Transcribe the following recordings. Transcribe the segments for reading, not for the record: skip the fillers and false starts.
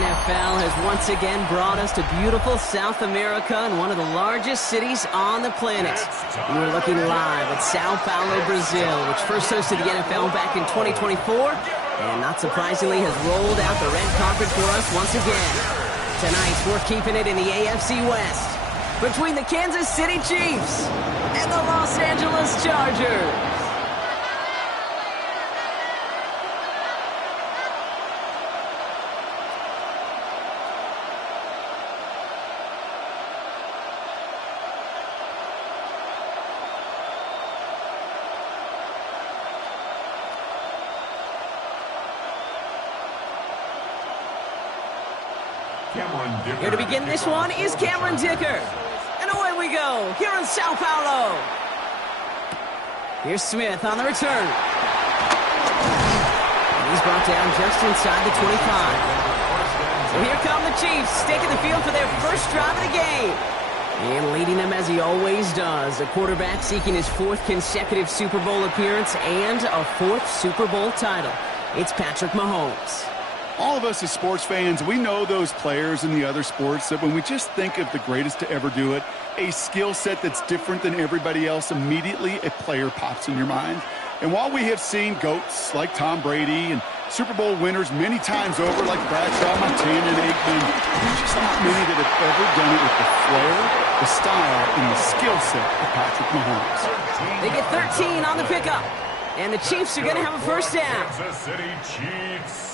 NFL has once again brought us to beautiful South America and one of the largest cities on the planet. We were looking live at Sao Paulo, Brazil, which first hosted the NFL back in 2024, and not surprisingly has rolled out the red carpet for us once again. Tonight, we're keeping it in the AFC West between the Kansas City Chiefs and the Los Angeles Chargers. Here to begin this one is Cameron Dicker. And away we go, here in Sao Paulo. Here's Smith on the return. And he's brought down just inside the 25. So here come the Chiefs, taking the field for their first drive of the game. And leading them as he always does, the quarterback seeking his fourth consecutive Super Bowl appearance and a fourth Super Bowl title. It's Patrick Mahomes. All of us as sports fans, we know those players in the other sports that when we just think of the greatest to ever do it, a skill set that's different than everybody else, immediately a player pops in your mind. And while we have seen GOATs like Tom Brady and Super Bowl winners many times over like Bradshaw, Montana, and Aikman, there's just not many that have ever done it with the flair, the style, and the skill set of Patrick Mahomes. They get 13 on the pickup, and the Chiefs are going to have a first down. Kansas City Chiefs.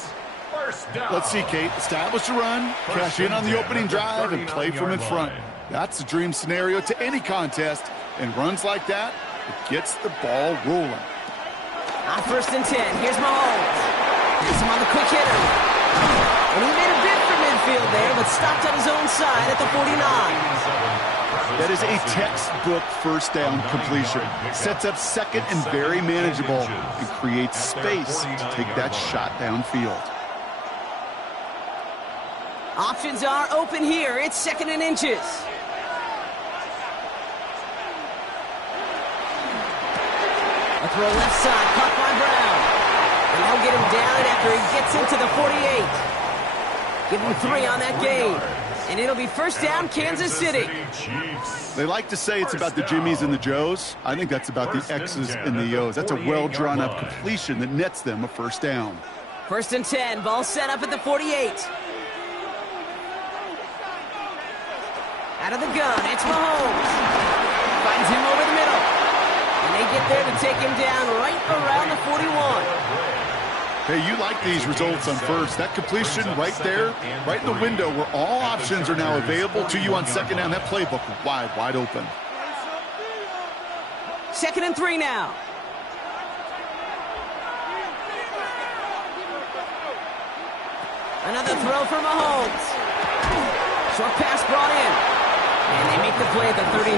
Let's see, Kate. Establish a run, cash in on the opening drive, and play from in front. That's a dream scenario to any contest, and runs like that, it gets the ball rolling. On 1st and 10, here's Mahomes. Here's him on the quick hitter. And he made a bid for midfield there, but stopped on his own side at the 49. That is a textbook first down completion. Sets up second and very manageable, and creates space to take that shot downfield. Options are open here. It's 2nd and inches. A throw left side, caught by Brown. And they'll get him down after he gets into the 48. Give him 3 on that game. And it'll be first down, Kansas City. They like to say it's about the Jimmies and the Joes. I think that's about the X's and the O's. That's a well-drawn-up completion that nets them a first down. 1st and 10, ball set up at the 48. Out of the gun, it's Mahomes. Finds him over the middle. And they get there to take him down right around the 41. Hey, you like these results on first. That completion right there, right in the window where all options are now available to you on second down. That playbook wide open. 2nd and 3 now. Another throw for Mahomes. Short pass brought in. And they make the play at the 39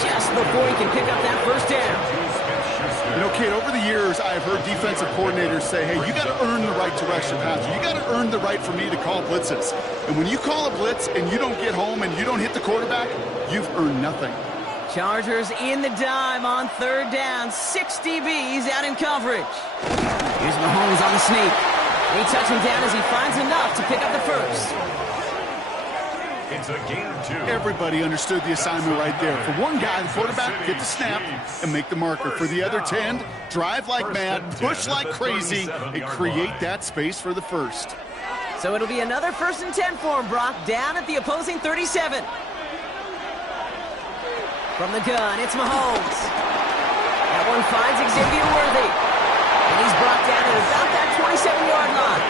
just before he can pick up that first down. You know, Kate, over the years, I've heard defensive coordinators say, hey, you got to earn the right to rush the passer. You got to earn the right for me to call blitzes. And when you call a blitz and you don't get home and you don't hit the quarterback, you've earned nothing. Chargers in the dime on 3rd down. 6 DBs out in coverage. Here's Mahomes on the sneak. They touch him down as he finds enough to pick up the first. It's a gain of 2. Everybody understood the assignment right there. For one guy, the quarterback, get the snap and make the marker. For the other 10, drive like mad, push like crazy, and create that space for the first. So it'll be another 1st and 10 for him, Brock, down at the opposing 37. From the gun, it's Mahomes. That one finds Xavier Worthy. And he's brought down at about that 27-yard line.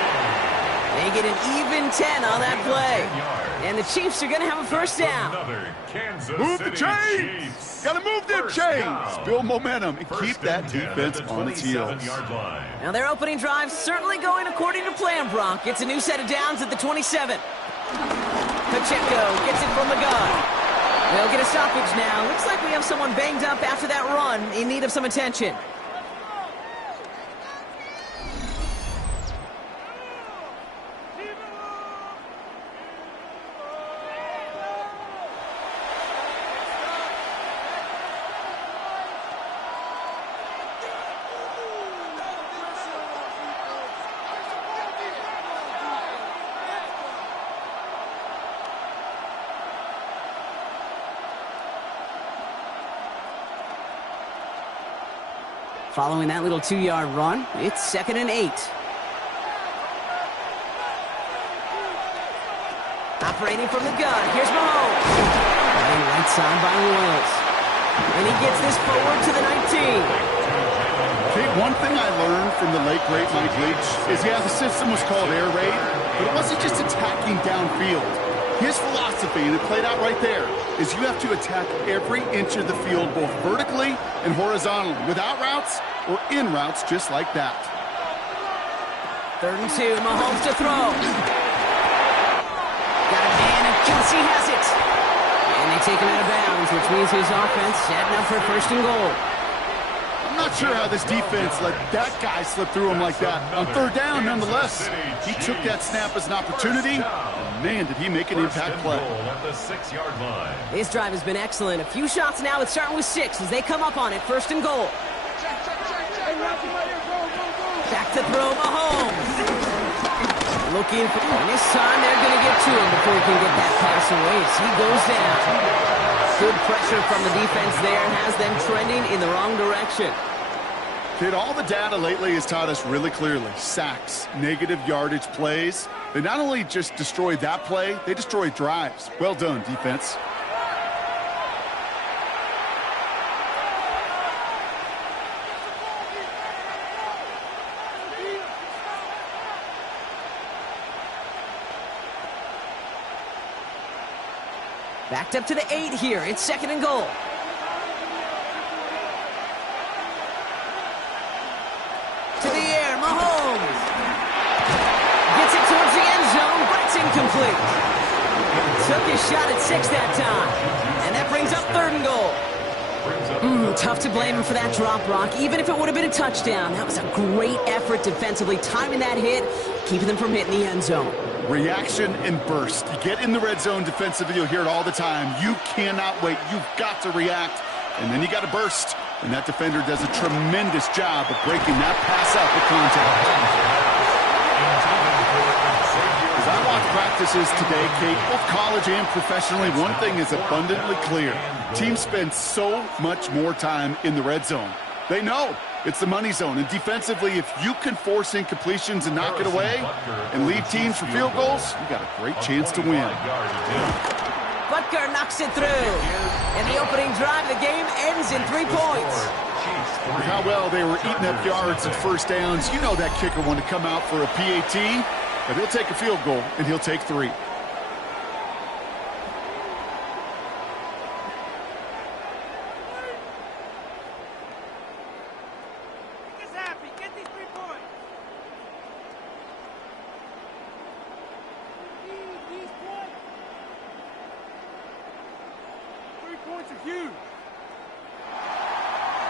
They get an even 10 on that play. And the Chiefs are going to have a first down. Move the chains! Got to move them chains! Build momentum and keep that defense on its heels. Now their opening drive certainly going according to plan, Brock. It's a new set of downs at the 27. Pacheco gets it from the gun. They'll get a stoppage now. Looks like we have someone banged up after that run in need of some attention. Following that little 2-yard run, it's 2nd and 8. Operating from the gun, here's Mahomes. Running right side by Royals. And he gets this forward to the 19. Okay, one thing I learned from the late, great Mike Leach is, yeah, the system was called air raid, but it wasn't just attacking downfield. His philosophy, and it played out right there, is you have to attack every inch of the field, both vertically and horizontally, without routes or in routes just like that. 3rd and 2, Mahomes to throw. Got a man, and Kelsey has it. And they take him out of bounds, which means his offense setting up for 1st and goal. I'm not sure how this defense let that guy slip through him like that. On 3rd down, nonetheless, he took that snap as an opportunity. And man, did he make an impact play. At the 6-yard line. This drive has been excellent. A few shots now. It's starting with 6 as they come up on it. 1st and goal. Back to throw, Mahomes. Looking for, and this time they're going to get to him before he can get that pass away as he goes down. Good pressure from the defense there has them trending in the wrong direction. Kid, all the data lately has taught us really clearly. Sacks, negative yardage plays. They not only just destroy that play, they destroy drives. Well done, defense. Backed up to the 8 here. It's 2nd and goal. To the air, Mahomes. Gets it towards the end zone, but it's incomplete. Took his shot at 6 that time. And that brings up 3rd and goal. Tough to blame him for that drop, Brock. Even if it would have been a touchdown, that was a great effort defensively, timing that hit, keeping them from hitting the end zone. Reaction and burst. You get in the red zone defensively, you'll hear it all the time. You cannot wait. You've got to react. And then you got to burst. And that defender does a tremendous job of breaking that pass up at contact. As I watch practices today, Kate, both college and professionally, one thing is abundantly clear. Teams spend so much more time in the red zone. They know it's the money zone. And defensively, if you can force incompletions and knock it away and lead teams for field goals, you got a great chance to win. Butker knocks it through. And the opening drive of the game ends in 3 points. With how well they were eating up yards and 1st downs, you know that kicker wanted to come out for a PAT, but he'll take a field goal, and he'll take 3.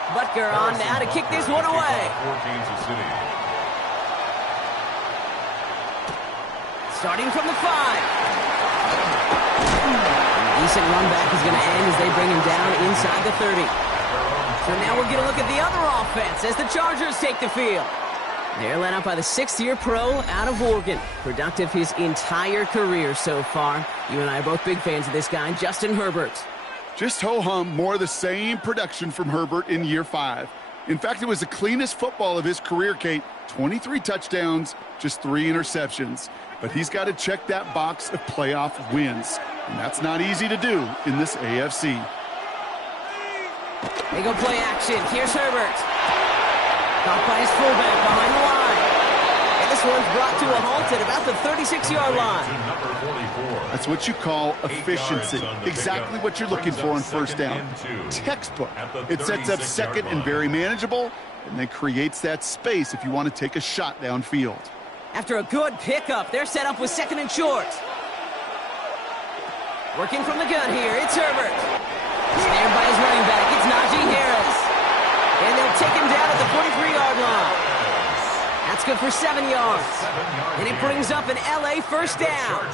Butker on now to kick this one away. Starting from the 5. Decent run back is going to end as they bring him down inside the 30. So now we're going to look at the other offense as the Chargers take the field. They're led out by the 6th-year pro out of Oregon. Productive his entire career so far. You and I are both big fans of this guy, Justin Herbert. Just ho-hum, more of the same production from Herbert in year 5. In fact, it was the cleanest football of his career, Kate. 23 touchdowns, just 3 interceptions. But he's got to check that box of playoff wins. And that's not easy to do in this AFC. They go play action. Here's Herbert. Caught by his fullback behind the line. And this one's brought to a halt at about the 36-yard line. That's what you call efficiency. Exactly what you're looking for on 1st down. Textbook. It sets up 2nd and very manageable, and then creates that space if you want to take a shot downfield. After a good pickup, they're set up with 2nd and short. Working from the gun here, it's Herbert. Snared by his running back, it's Najee Harris. And they'll take him down at the 43-yard line. That's good for 7 yards. And it brings up an LA 1st down.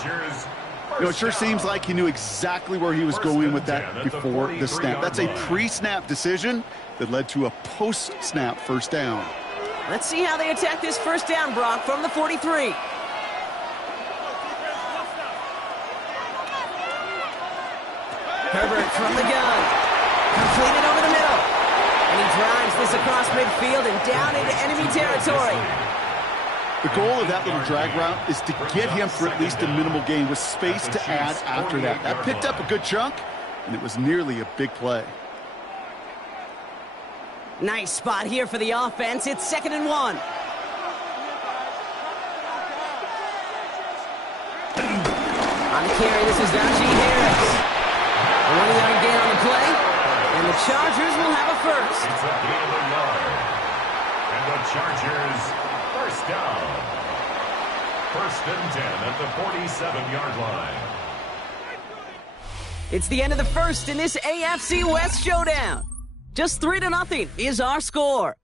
You know, it sure seems like he knew exactly where he was going with that before the snap. That's a pre-snap decision that led to a post-snap 1st down. Let's see how they attack this 1st down, Brock, from the 43. Herbert from the gun. Completed over the middle. And he drives Fires this across midfield and down into enemy territory. The goal of that little drag route is to get him for at least a minimal gain with space to add after that. That picked up a good chunk, and it was nearly a big play. Nice spot here for the offense. It's 2nd and 1. On the carry, this is Najee Harris. A 1-yard gain on the play, and the Chargers will have a first. It's a gain of a yard. And the Chargers, first down. 1st and 10 at the 47-yard line. It's the end of the first in this AFC West showdown. Just 3-0 is our score.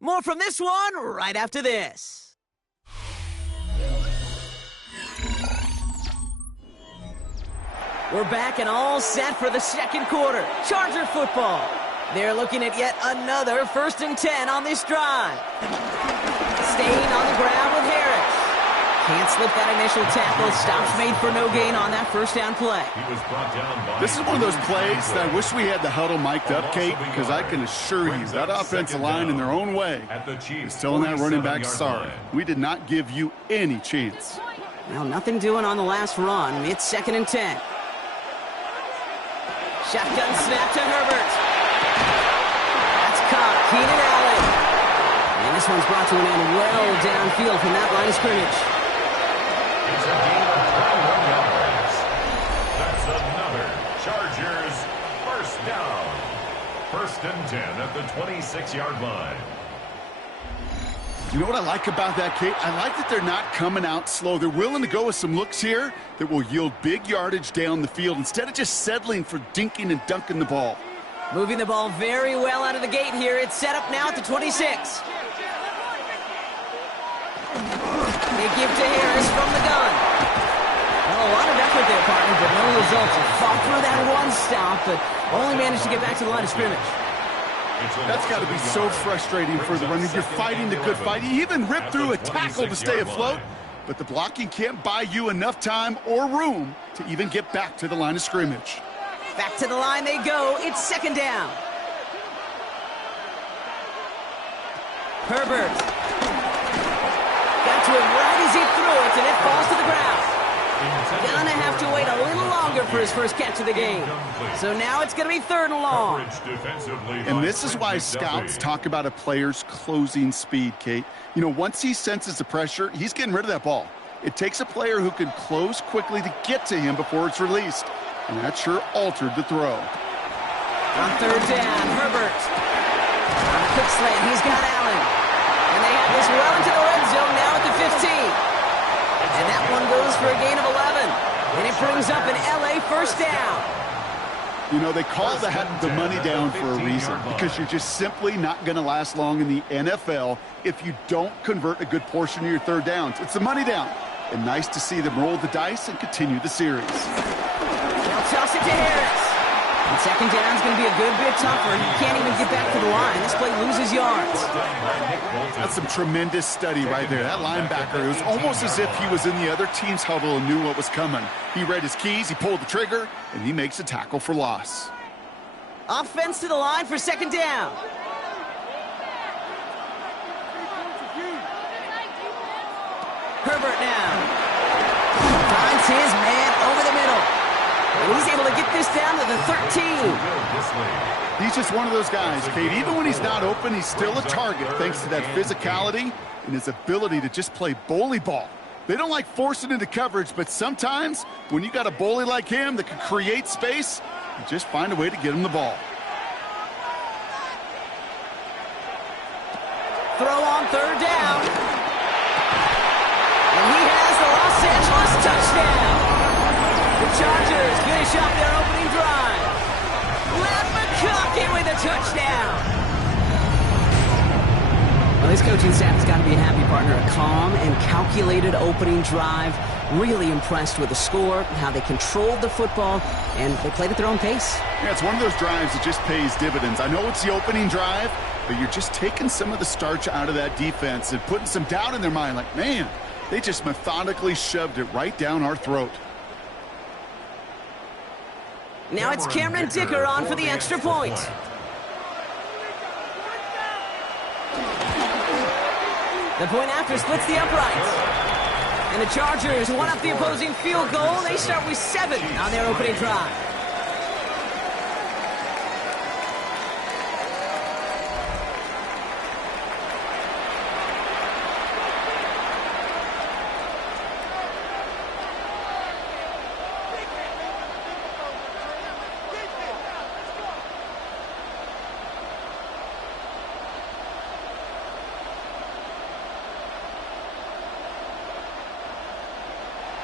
More from this one right after this. We're back and all set for the second quarter. Charger football. They're looking at yet another 1st and 10 on this drive. Staying on the ground with Harris. Can't slip that initial tackle. Stops made for no gain on that first down play. He was brought down by This is one of those plays that I wish we had the huddle mic'd up, Kate, because I can assure you that offensive line in their own way is telling that running back, sorry, we did not give you any chance. Well, nothing doing on the last run. It's 2nd and 10. Shotgun snap to Herbert. That's caught. Keenan Allen. And this one's brought to an end well downfield from that line of scrimmage. It's a gain of 21 yards. That's another Chargers first down. 1st and 10 at the 26-yard line. You know what I like about that, Kate? I like that they're not coming out slow. They're willing to go with some looks here that will yield big yardage down the field instead of just settling for dinking and dunking the ball. Moving the ball very well out of the gate here. It's set up now at the 26. They give to Harris from the gun. Well, a lot of effort there, partner, but no results. Fought through that one stop, but only managed to get back to the line of scrimmage. That's got to be so frustrating for the runner. You're fighting the good fight. You even ripped through a tackle to stay afloat, but the blocking can't buy you enough time or room to even get back to the line of scrimmage. Back to the line they go. It's 2nd down. Herbert. Got to him right as he threw it, and it falls to the ground. Gonna have to wait a little longer for his first catch of the game. So now it's going to be 3rd and long. And this is why scouts talk about a player's closing speed, Kate. You know, once he senses the pressure, he's getting rid of that ball. It takes a player who can close quickly to get to him before it's released. And that sure altered the throw. On 3rd down, Herbert. On a quick slant, he's got Allen. And they have this well into the red zone now at the 15. And that one goes for a gain of 11. And it brings up an LA first down. You know, they call that the money down for a reason, because you're just simply not going to last long in the NFL if you don't convert a good portion of your 3rd downs. It's the money down. And nice to see them roll the dice and continue the series. They'll toss it to Harris. And 2nd down's going to be a good bit tougher. He can't even get back to the line. This play loses yards. That's some tremendous study right there. That linebacker, it was almost as if he was in the other team's huddle and knew what was coming. He read his keys, he pulled the trigger, and he makes a tackle for loss. Offense to the line for 2nd down. Herbert now. Finds his man over the middle. And he's able to get this down to the 13. He's just one of those guys, Kate. Even when he's not open, he's still a target thanks to that physicality and his ability to just play bully ball. They don't like forcing into coverage, but sometimes when you got a bully like him that can create space, you just find a way to get him the ball. Throw on 3rd down. And he has the Los Angeles touchdown. The Chargers finish off their opening drive. Lev McConkey with a touchdown. Well, this coaching staff has got to be a happy partner. A calm and calculated opening drive. Really impressed with the score, how they controlled the football, and they played at their own pace. Yeah, it's one of those drives that just pays dividends. I know it's the opening drive, but you're just taking some of the starch out of that defense and putting some doubt in their mind. Like, man, they just methodically shoved it right down our throat. Now it's Cameron Dicker on for the extra point. The point after splits the uprights. And the Chargers one up the opposing field goal. They start with 7 on their opening drive.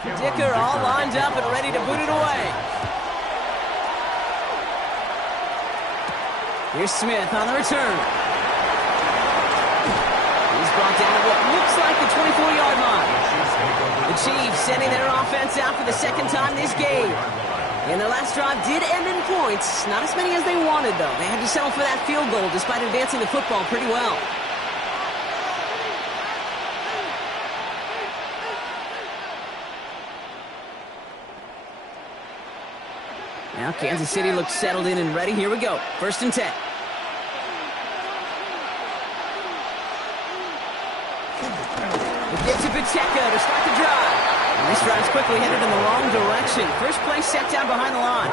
Dicker all lined up and ready to boot it away. Here's Smith on the return. He's brought down at what looks like the 24-yard line. The Chiefs sending their offense out for the second time this game. And their last drive did end in points. Not as many as they wanted, though. They had to settle for that field goal despite advancing the football pretty well. Now Kansas City looks settled in and ready. Here we go. 1st and 10. We get to Pacheco to start the drive. And this drive's quickly headed in the wrong direction. First play set down behind the line.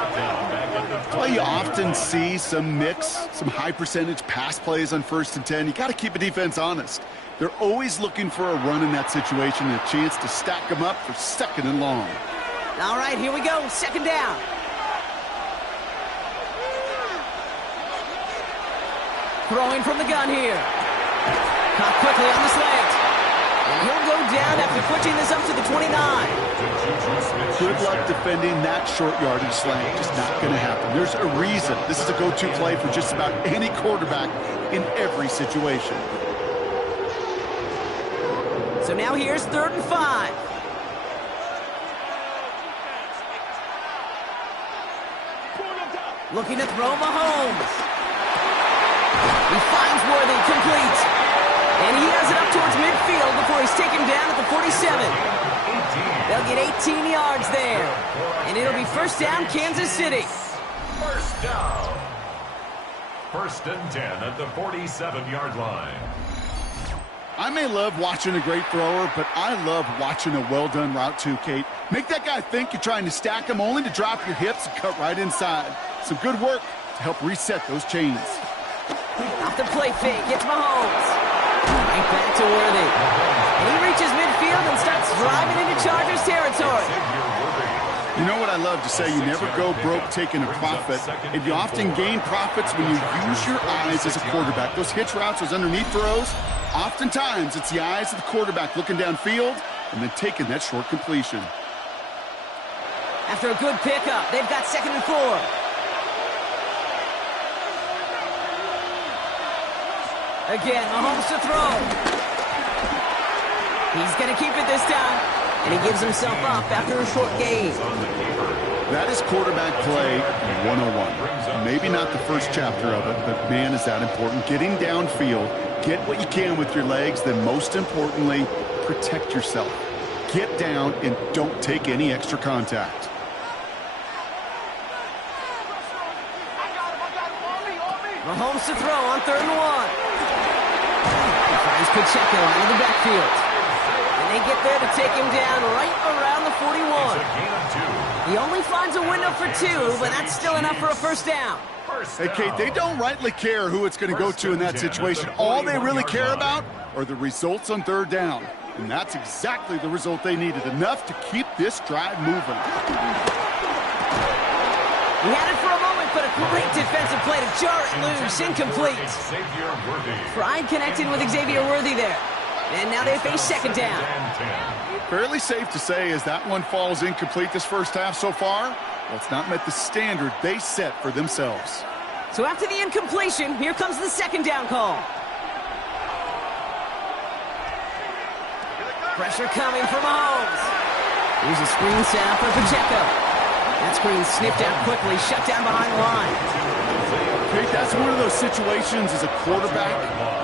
Well, you often see some mix, some high-percentage pass plays on 1st and 10. You got to keep a defense honest. They're always looking for a run in that situation and a chance to stack them up for 2nd and long. All right, here we go. 2nd down. Throwing from the gun here. Caught quickly on the slant. And he'll go down after pushing this up to the 29. Good luck defending that short yardage slant. Just not going to happen. There's a reason. This is a go-to play for just about any quarterback in every situation. So now here's 3rd and 5. Looking to throw Mahomes. He finds Worthy, complete. And he has it up towards midfield before he's taken down at the 47. They'll get 18 yards there. And it'll be 1st down, Kansas City. 1st down. 1st and 10 at the 47-yard line. I may love watching a great thrower, but I love watching a well-done route too, Kate. Make that guy think you're trying to stack him only to drop your hips and cut right inside. Some good work to help reset those chains. Off the play fake, it's Mahomes. Right back to Worthy. And he reaches midfield and starts driving into Chargers territory. You know what I love to say, you never go broke taking a profit. And you often gain profits when you use your eyes as a quarterback. Those hitch routes, those underneath throws, oftentimes it's the eyes of the quarterback looking downfield and then taking that short completion. After a good pickup, they've got 2nd and 4. Again, Mahomes to throw. He's going to keep it this time. And he gives himself up after a short gain. That is quarterback play 101. Maybe not the first chapter of it, but man, is that important. Getting downfield, get what you can with your legs, then most importantly, protect yourself. Get down and don't take any extra contact. Mahomes to throw on 3rd and 1. He finds Pacheco out of the backfield. And they get there to take him down right around the 41. He only finds a window for 2, but that's still enough for a 1st down. Hey, Kate, they don't rightly care who it's going to go to in that situation. All they really care about are the results on 3rd down. And that's exactly the result they needed. Enough to keep this drive moving. He had it for a moment, but a great defensive play to jar it loose. Incomplete. Pride connecting with Xavier Worthy there. And now they face 2nd down. Fairly safe to say as that one falls incomplete this first half so far, well, it's not met the standard they set for themselves. So after the incompletion, here comes the 2nd down call. Pressure coming from Mahomes. Here's a screen set up for Pacheco. That screen snipped out quickly, shut down behind the line. Kate, that's one of those situations as a quarterback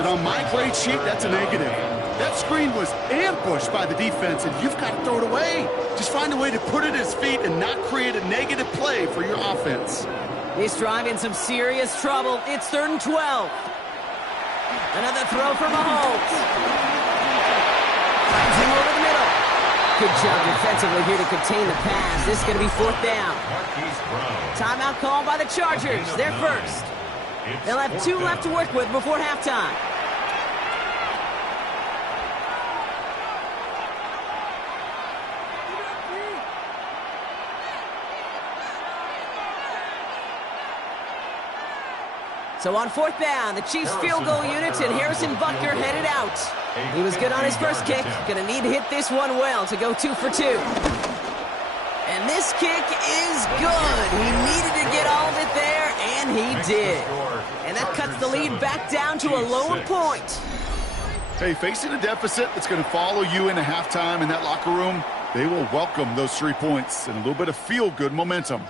that on my grade sheet, that's a negative. That screen was ambushed by the defense, and you've got to throw it away. Just find a way to put it at his feet and not create a negative play for your offense. This drive in some serious trouble. It's 3rd and 12. Another throw for Mahomes. Finds him over the middle. Good job defensively here to contain the pass. This is going to be 4th down. Timeout called by the Chargers. They're first. They'll have 2 left to work with before halftime. So on 4th down, the Chiefs field goal unit and Harrison Butker headed out. He was good on his first kick. Going to need to hit this one well to go 2 for 2. And this kick is good. He needed to get all of it there, and he did. And that cuts the lead back down to a lower point. Hey, facing a deficit that's going to follow you into halftime in that locker room, they will welcome those 3 points and a little bit of feel-good momentum.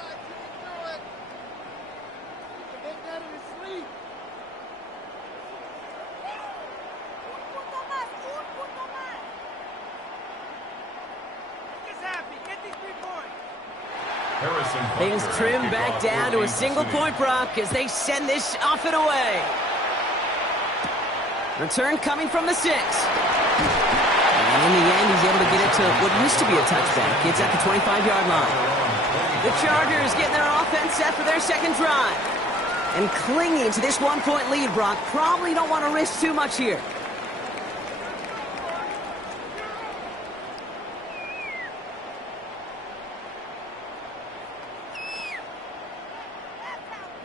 Things trim back down to a single-point Brock as they send this off and away. Return coming from the 6. And in the end, he's able to get it to what used to be a touchback. It's at the 25-yard line. The Chargers getting their offense set for their second drive. And clinging to this 1-point lead, Brock. Probably don't want to risk too much here.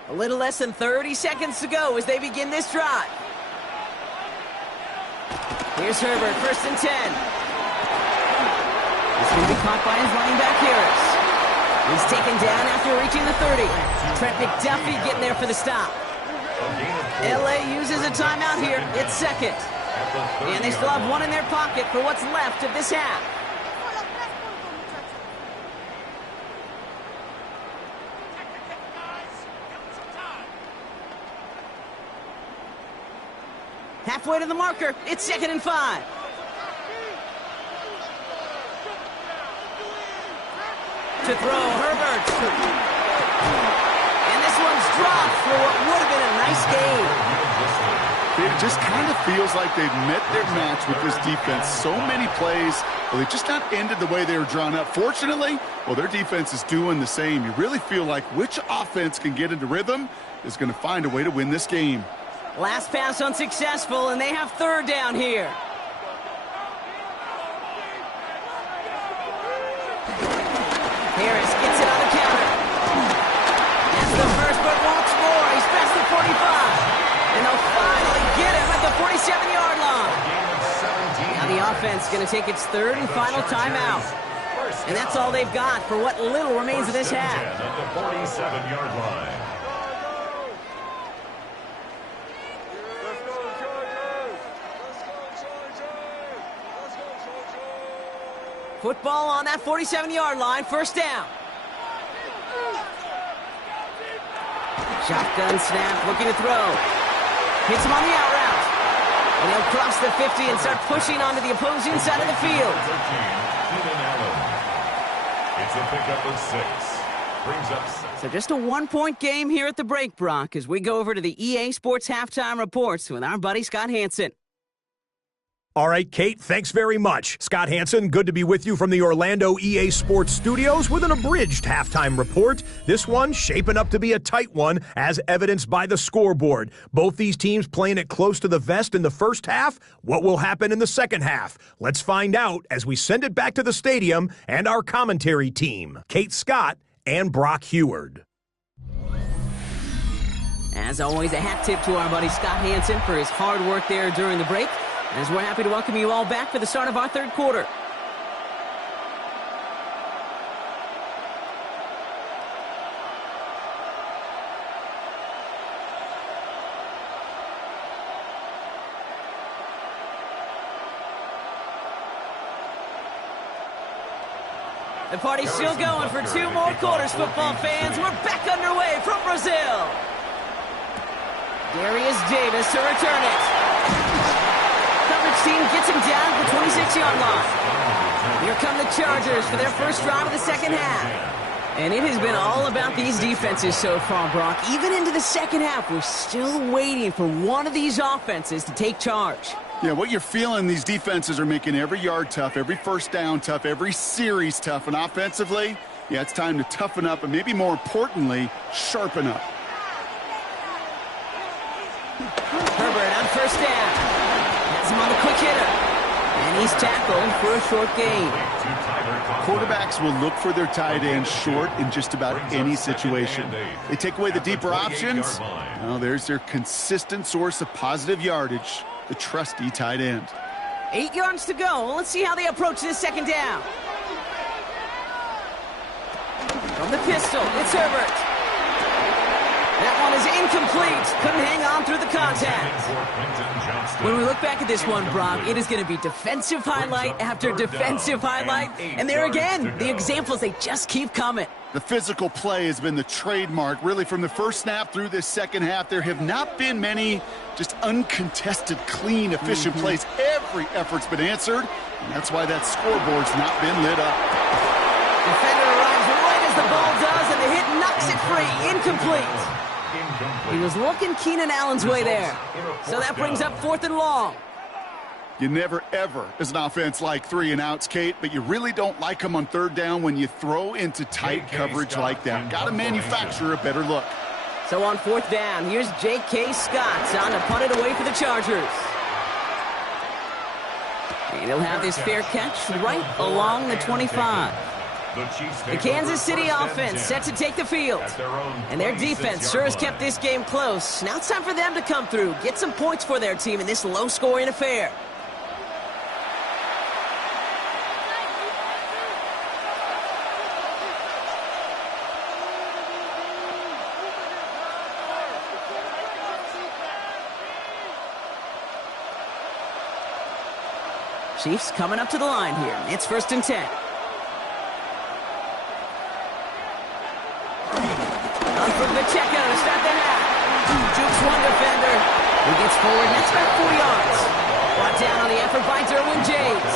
A little less than 30 seconds to go as they begin this drive. Here's Herbert, 1st and 10. This will be caught by his running back, Harris. He's taken down after reaching the 30. Trent McDuffie getting there for the stop. LA uses a timeout here. It's 2nd. And they still have 1 in their pocket for what's left of this half. Halfway to the marker, it's 2nd and 5. To throw, Herbert. And this one's dropped for what would have been a nice game. It just kind of feels like they've met their match with this defense. So many plays, well, they just not ended the way they were drawn up. Fortunately, well, their defense is doing the same. You really feel like which offense can get into rhythm is going to find a way to win this game. Last pass unsuccessful, and they have 3rd down here. Harris gets it on the counter. That's the first, but wants more. He's past the 45. And they'll finally get him at the 47-yard line. Now the offense is going to take its 3rd and final timeout. And that's all they've got for what little remains of this half. At the 47-yard line. Football on that 47-yard line, 1st down. Shotgun snap, looking to throw. Hits him on the out route. And he'll cross the 50 and start pushing onto the opposing side of the field. It's a pickup of 6. Brings up 6. So just a 1-point game here at the break, Brock, as we go over to the EA Sports halftime reports with our buddy Scott Hansen. All right, Kate, thanks very much. Scott Hansen, good to be with you from the Orlando EA Sports Studios with an abridged halftime report. This one shaping up to be a tight one, as evidenced by the scoreboard. Both these teams playing it close to the vest in the first half. What will happen in the second half? Let's find out as we send it back to the stadium and our commentary team, Kate Scott and Brock Heward. As always, a hat tip to our buddy Scott Hansen for his hard work there during the break, as we're happy to welcome you all back for the start of our 3rd quarter. The party's still going for 2 more quarters, football fans. We're back underway from Brazil. Darius Davis to return it. Coverage team gets him down at the 26-yard line. Here come the Chargers for their first drive of the second half. And it has been all about these defenses so far, Brock. Even into the second half, we're still waiting for one of these offenses to take charge. Yeah, what you're feeling, these defenses are making every yard tough, every first down tough, every series tough. And offensively, yeah, it's time to toughen up and maybe more importantly, sharpen up. Herbert on first down. Has him on the quick hitter. And he's tackled for a short gain. Quarterbacks will look for their tight end short in just about any situation. They take away the deeper options. Well, there's their consistent source of positive yardage, the trusty tight end. 8 yards to go. Let's see how they approach this second down. From the pistol, it's Herbert. That one is incomplete. Couldn't hang on through the contact. When we look back at this one, Brock, it is going to be defensive highlight after defensive highlight. And there again, the examples, they just keep coming. The physical play has been the trademark, really, from the first snap through this second half. There have not been many just uncontested, clean, efficient plays. Every effort's been answered, and that's why that scoreboard's not been lit up. Defender arrives right as the ball does, and the hit knocks it free. Incomplete. He was looking Keenan Allen's way there. So that brings up 4th and long. You never, ever, as an offense, like 3 and outs, Kate, but you really don't like them on 3rd down when you throw into tight coverage like that. Got to manufacture a better look. So on 4th down, here's J.K. Scott on to punt it away for the Chargers. And he'll have this fair catch right along the 25. The Kansas City offense set to take the field. And their defense sure has kept this game close. Now it's time for them to come through, get some points for their team in this low-scoring affair. Chiefs coming up to the line here. It's 1st and 10. On for Pacheco to start the half. Jukes one defender. He gets forward, and that's about 4 yards. Brought down on the effort by Derwin James.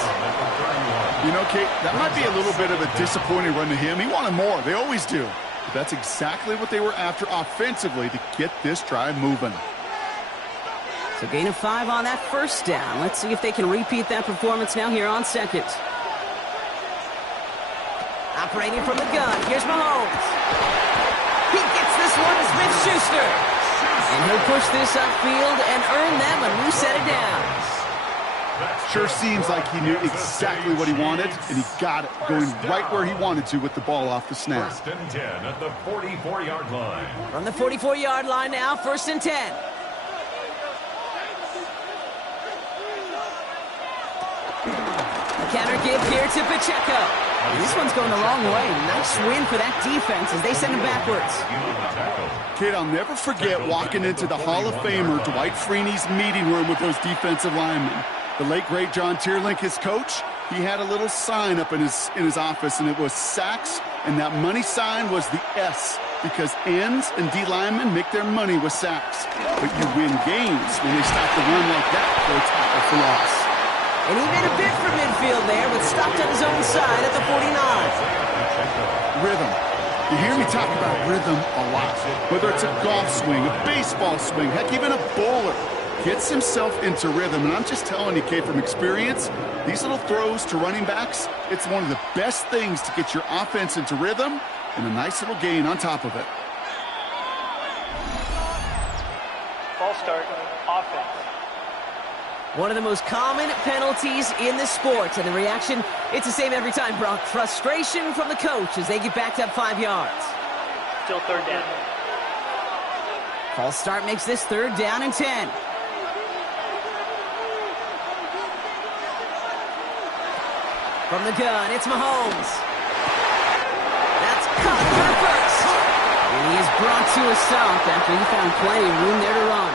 You know, Kate, that might be a little bit of a disappointing run to him. He wanted more. They always do. But that's exactly what they were after offensively to get this drive moving. So gain of 5 on that first down. Let's see if they can repeat that performance now here on 2nd. Operating from the gun. Here's Mahomes. He gets this one to Smith-Schuster. And he'll push this upfield and earn them a new set of downs. Sure seems like he knew exactly what he wanted, and he got it, going right where he wanted to with the ball off the snap. 1st and 10 at the 44-yard line. From the 44-yard line now, 1st and 10. Counter give here to Pacheco. This one's going the wrong way. Nice win for that defense as they send him backwards. Kid, I'll never forget walking into the Hall of Famer Dwight Freeney's meeting room with those defensive linemen. The late, great John Tierlink, his coach, he had a little sign up in his office, and it was sacks, and that money sign was the S, because ends and D linemen make their money with sacks. But you win games when they stop the run like that for a tackle for loss. And he made a bid for midfield there, but stopped on his own side at the 49. Rhythm. You hear me talk about rhythm a lot. Whether it's a golf swing, a baseball swing, heck, even a bowler gets himself into rhythm. And I'm just telling you, Kate, from experience, these little throws to running backs, it's one of the best things to get your offense into rhythm and a nice little gain on top of it. Ball start, offense. One of the most common penalties in the sport, and the reaction, it's the same every time, Brock. Frustration from the coach as they get backed up 5 yards. Still 3rd down. False start makes this 3rd down and 10. From the gun, it's Mahomes. That's caught for the first. And he is brought to a stop after he found plenty of room there to run.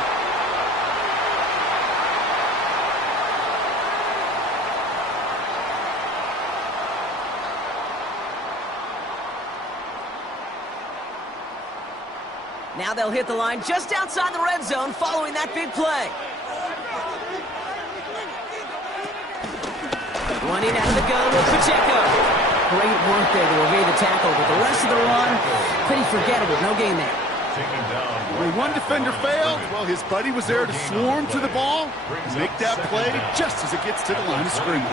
Now they'll hit the line just outside the red zone following that big play. Running out of the gun with Pacheco. Great work there to evade the tackle, but the rest of the run, pretty forgettable. No gain there. taken down. When one defender failed, well, his buddy was there to swarm to the ball and make that play just as it gets to the line of scrimmage.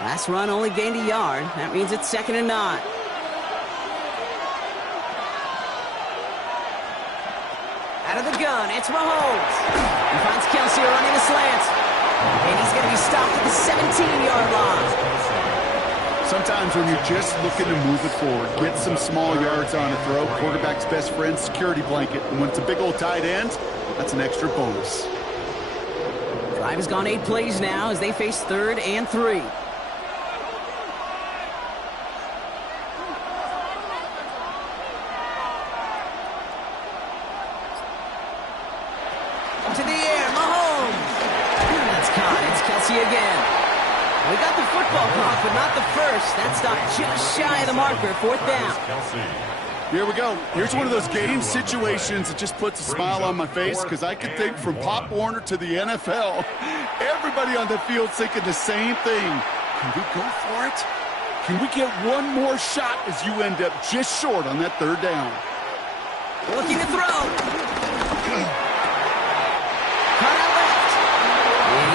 Last run only gained a yard. That means it's 2nd and 9. Out of the gun, it's Mahomes. He finds Kelsey running a slant. And he's going to be stopped at the 17-yard line. Sometimes when you're just looking to move it forward, get some small yards on a throw, quarterback's best friend, security blanket. And when it's a big old tight end, that's an extra bonus. Drive has gone 8 plays now as they face 3rd and 3. To the air, Mahomes. That's caught. It's Kelsey again. We got the football clock, but not the first. That stopped just shy of the marker. 4th down. Here we go. Here's one of those game situations that just puts a smile on my face because I could think from Pop Warner to the NFL, everybody on the field thinking the same thing. Can we go for it? Can we get one more shot as you end up just short on that 3rd down? Looking to throw.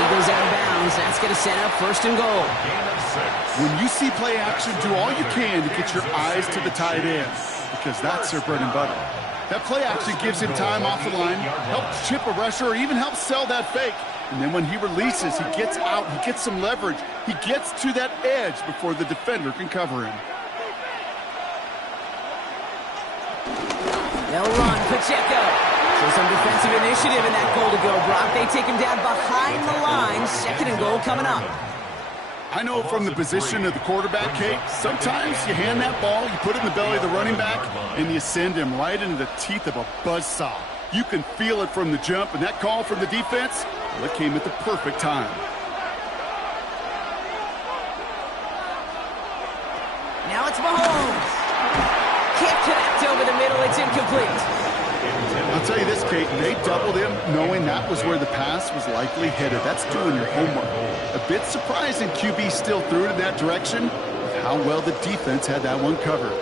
Goes out of bounds. That's going to set up 1st and goal. When you see play action, do all you can to get your eyes to the tight end because that's their bread and butter. That play action gives him time off the line, helps chip a rusher, or even helps sell that fake. And then when he releases, he gets out, he gets some leverage. He gets to that edge before the defender can cover him. They'll run. Pacheco. So some defensive initiative in that goal to go, Brock. They take him down behind the line. 2nd and goal coming up. I know from the position of the quarterback, Kate, sometimes you hand that ball, you put it in the belly of the running back, and you send him right into the teeth of a buzzsaw. You can feel it from the jump, and that call from the defense, well, it came at the perfect time. Now it's Mahomes. Can't connect over the middle. It's incomplete. I'll tell you this, Kate, they doubled him knowing that was where the pass was likely headed. That's doing your homework. A bit surprising QB still threw it in that direction with how well the defense had that one covered.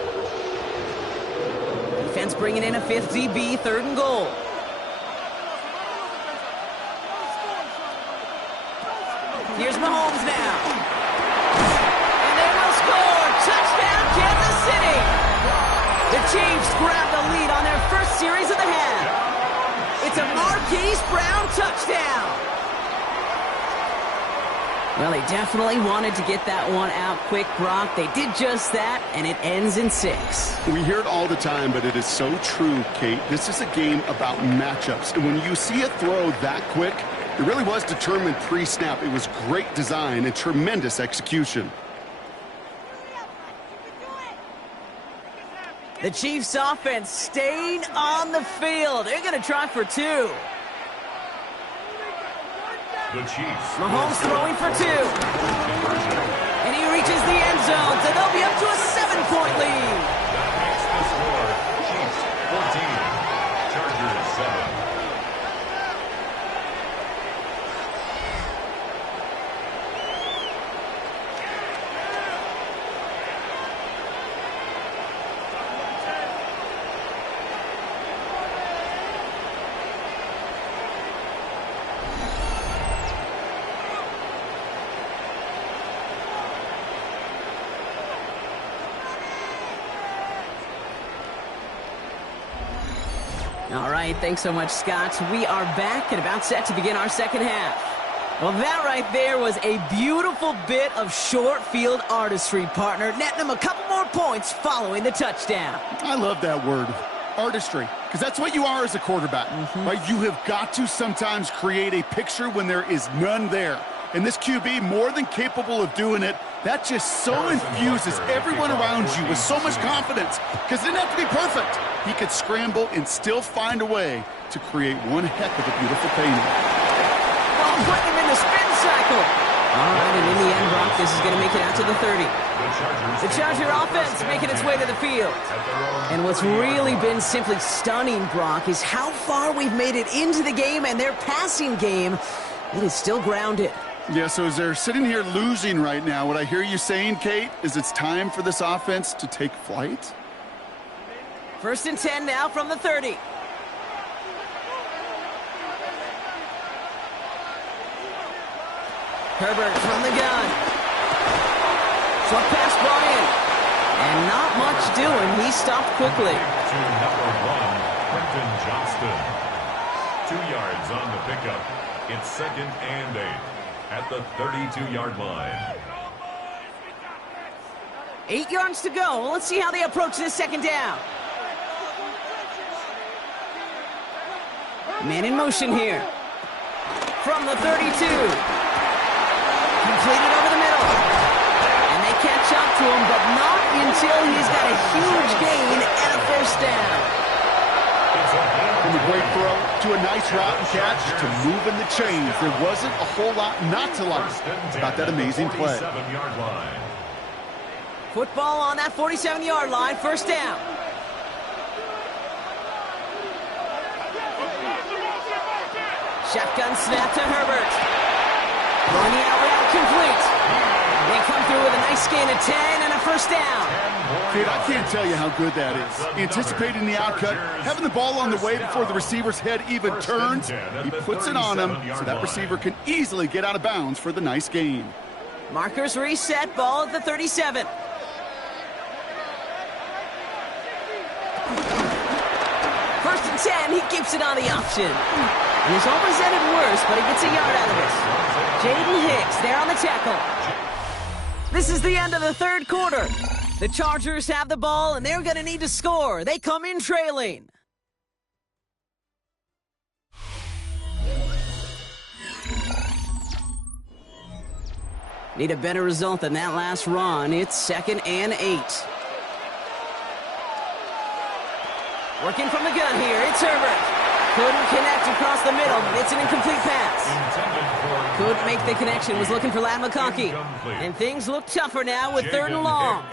Defense bringing in a 5th DB, 3rd and goal. Here's Mahomes now. And they will score. Touchdown, Kansas City. The Chiefs grab the lead on their first series of the half. It's a Marquise Brown touchdown. Well, they definitely wanted to get that one out quick, Brock. They did just that, and it ends in 6. We hear it all the time, but it is so true, Kate. This is a game about matchups. And when you see a throw that quick, it really was determined pre-snap. It was great design and tremendous execution. The Chiefs offense staying on the field. They're going to try for 2. The Chiefs. Mahomes throwing for 2. And he reaches the end zone, so they'll be up to a 7-point lead. That makes the score Chiefs 14, Chargers 7. All right, thanks so much, Scott. We are back and about set to begin our second half. Well, that right there was a beautiful bit of short field artistry, partner, netting them a couple more points following the touchdown. I love that word, artistry, because that's what you are as a quarterback, right? You have got to sometimes create a picture when there is none there. And this QB, more than capable of doing it, that just so infuses everyone around you with so much confidence, because it didn't have to be perfect. He could scramble and still find a way to create one heck of a beautiful painting. Ball putting him in the spin cycle. All right, and in the end, Brock, this is going to make it out to the 30. The Charger offense making its way to the field. And what's really been simply stunning, Brock, is how far we've made it into the game, and their passing game, it is still grounded. Yeah, so as they're sitting here losing right now, what I hear you saying, Kate, is it's time for this offense to take flight? 1st and 10 now from the 30. Herbert from the gun. Short pass brought in. And not much doing. He stopped quickly. To number 1, Quentin Johnston. 2 yards on the pickup. It's 2nd and 8 at the 32-yard line. 8 yards to go. Let's see how they approach this 2nd down. Man in motion here. From the 32. Completed over the middle. And they catch up to him, but not until he's got a huge gain and a 1st down. From a great throw to a nice route and catch to moving the chains. There wasn't a whole lot not to like about that amazing play. Football on that 47-yard line, 1st down. Shotgun snap to Herbert. Throwing the out route complete. They come through with a nice gain of 10 and a 1st down. Kid, I can't tell you how good that is. Anticipating the outcut, having the ball on the way before the receiver's head even turns, he puts it on him so that receiver can easily get out of bounds for the nice gain. Markers reset, ball at the 37. First and 10, he keeps it on the option. And he's almost ended worse, but he gets a yard out of this. Jaden Hicks there on the tackle. This is the end of the 3rd quarter. The Chargers have the ball, and they're going to need to score. They come in trailing. Need a better result than that last run. It's 2nd and 8. Working from the gun here, it's Herbert. Couldn't connect across the middle. It's an incomplete pass. Couldn't make the connection. Was looking for Lad McConkey. And things look tougher now with 3rd and long.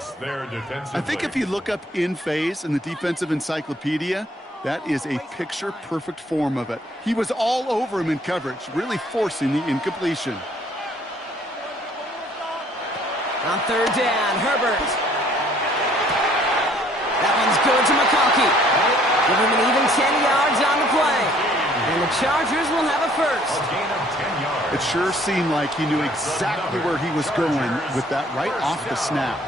I think if you look up in phase in the defensive encyclopedia, that is a picture-perfect form of it. He was all over him in coverage, really forcing the incompletion. On 3rd down, Herbert. That one's good to McConkey. Give him an even 10 yards on the play. And the Chargers will have a 1st. It sure seemed like he knew exactly where he was going with that right off the snap.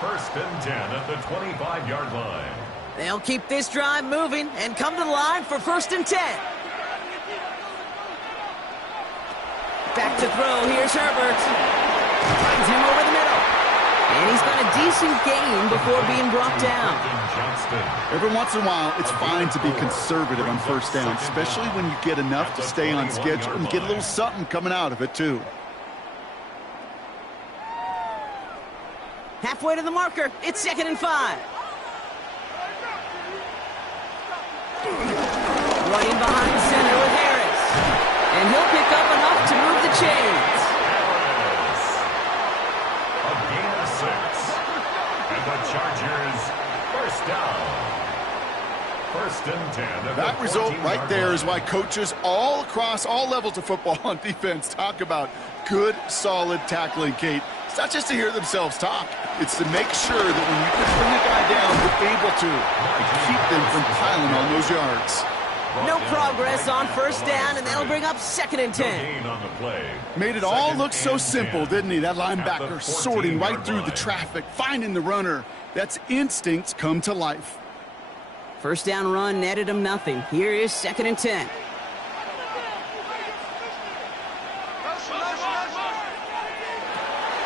1st and 10 at the 25-yard line. They'll keep this drive moving and come to the line for 1st and 10. Back to throw. Here's Herbert. Finds him over the middle. And he's got a decent gain before being brought down. Every once in a while, it's fine to be conservative on 1st down, especially when you get enough to stay on schedule and get a little something coming out of it, too. Halfway to the marker. It's 2nd and 5. Running behind center with Harris. And he'll pick up enough to move the chains. A gain of 6. And the Chargers, 1st down. 1st and 10. That result right there is why coaches all across all levels of football on defense talk about good, solid tackling, Kate. It's not just to hear themselves talk. It's to make sure that when you can bring a guy down, you're able to keep them from piling on those yards. No progress on 1st down, and that'll bring up 2nd and 10. Made it all look so simple, didn't he? That linebacker sorting right through the traffic, finding the runner. That's instincts come to life. 1st down run netted him nothing. Here is 2nd and 10.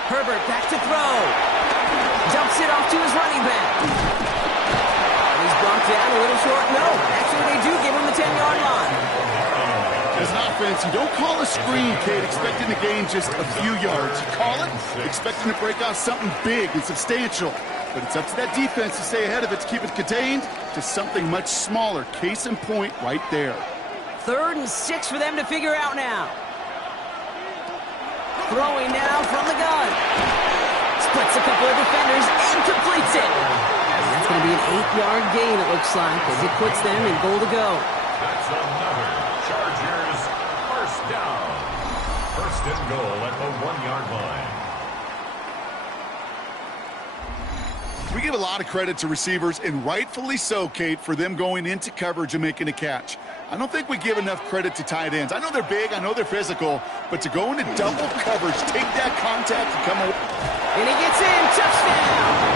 Herbert back to throw. Dumps it off to his running back. He's brought down a little short. No, actually they do give him the 10-yard line. As an offense, you don't call a screen, Kate, expecting to gain just a few yards. You call it expecting to break out something big and substantial. But it's up to that defense to stay ahead of it, to keep it contained to something much smaller. Case in point right there. 3rd and 6 for them to figure out now. Throwing now from the gun. Splits a couple of defenders and completes it. And that's going to be an 8-yard gain, it looks like, as it puts them in goal to go. That's another Chargers 1st down. 1st and goal lot of credit to receivers, and rightfully so, Kate, for them going into coverage and making a catch. I don't think we give enough credit to tight ends. I know they're big, I know they're physical, but to go into double coverage, take that contact and come away. And he gets in, touchdown!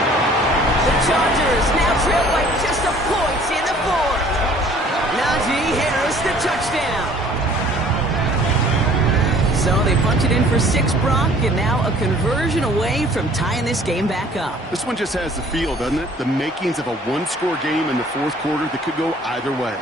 The Chargers now trail by just a point in the fourth. Najee Harris, the touchdown. So they punch it in for 6, Brock, and now a conversion away from tying this game back up. This one just has the feel, doesn't it? The makings of a one-score game in the fourth quarter that could go either way.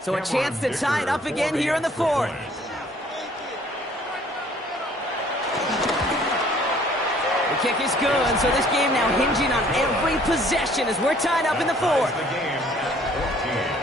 So a chance to tie it up again here in the fourth. The kick is good, so this game now hinging on every possession as we're tied up in the fourth. The game at 14.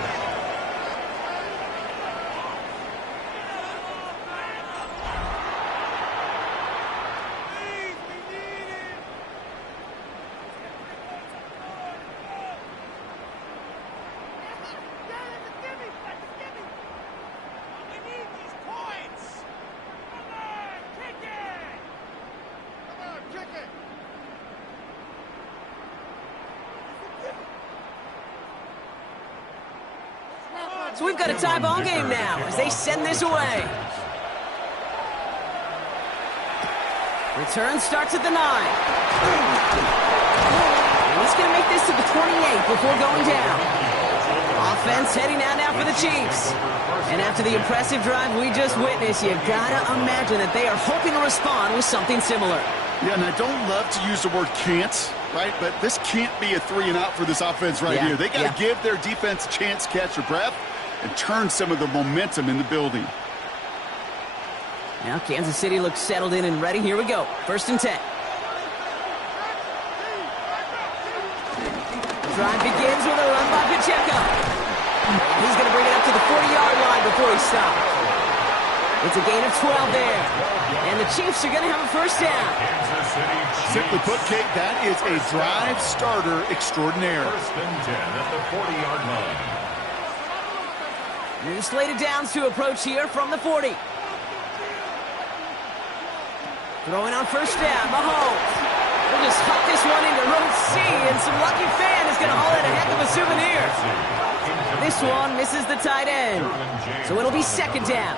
So we've got a tie ball game now as they send this away. Return starts at the 9. And he's going to make this to the 28 before going down. Offense heading out now for the Chiefs. And after the impressive drive we just witnessed, you got to imagine that they are hoping to respond with something similar. Yeah, and I don't love to use the word can't, right? But this can't be a 3 and out for this offense right here. They got to give their defense a chance to catch their breath and turn some of the momentum in the building. Now Kansas City looks settled in and ready. Here we go. 1st and 10. Drive begins with a run by Pacheco. He's going to bring it up to the 40-yard line before he stops. It's a gain of 12 there. And the Chiefs are going to have a first down. Simply put, Kate, that is a drive starter extraordinaire. 1st and 10 at the 40-yard line. New slated downs to approach here from the 40. Throwing on 1st down, Mahomes. We'll just huck this one into row C, and some lucky fan is going to haul in a heck of a souvenir. This one misses the tight end, so it'll be 2nd down.